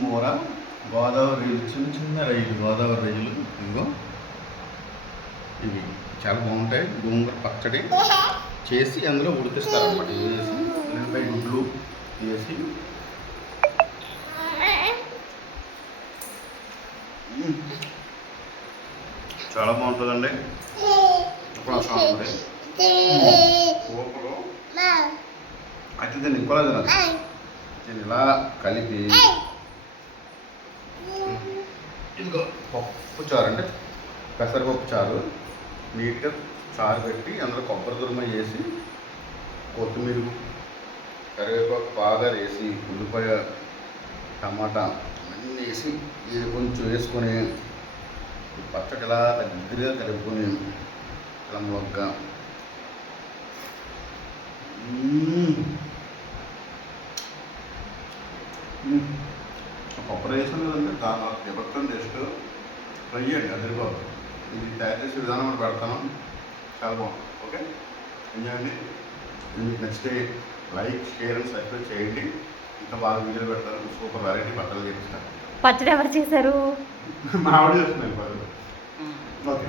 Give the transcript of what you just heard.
గోంగూర, గోదావరి రొయ్యలు, చిన్న చిన్న రొయ్యలు, గోదావరి రొయ్యలు. ఇదిగో ఇవి చాలా బాగుంటాయి. గోంగూర పచ్చడి చేసి అందులో ఉడికిస్తారన్నమాట. వేసి ఉల్లిపాయ గుడ్లు వేసి చాలా బాగుంటుందండి. ఇప్పుడు సాంబార్ అయితే దీన్ని ఇంకోలా తినదు. దీన్ని ఇలా కలిపి ఇదిగో పప్పు చారు అంటే పెసరపప్పు చారు నీట్గా చారు పెట్టి అందులో కొబ్బరి తురుమ వేసి కొత్తిమీర కరివేపాకు బాగా వేసి ఉల్లిపాయ టమాటా అన్నీ వేసి ఇది కొంచెం వేసుకొని పచ్చడి ఇలా దగ్గరగా కలుపుకొని ఇలా మొగ్గ కొబ్బరి వేసాను కదంటే దాని విభక్తం టేస్ట్ ట్రై చేయండి. అదిరిపోతుంది. ఇది తయారు చేసే విధానం మనం పెడతాను. చాలా బాగుంది. ఓకే, ఎంజాయ్ అండి. మీకు నచ్చితే లైక్, షేర్ అండ్ సబ్స్క్రైబ్ చేయండి. ఇంకా బాగా వీడియోలు పెడతారు. సూపర్ వెరైటీ బట్టలు చేపిస్తాను. పచ్చడి ఎవరు చేశారు? మా ఆవిడ చేస్తున్నాను. ఓకే.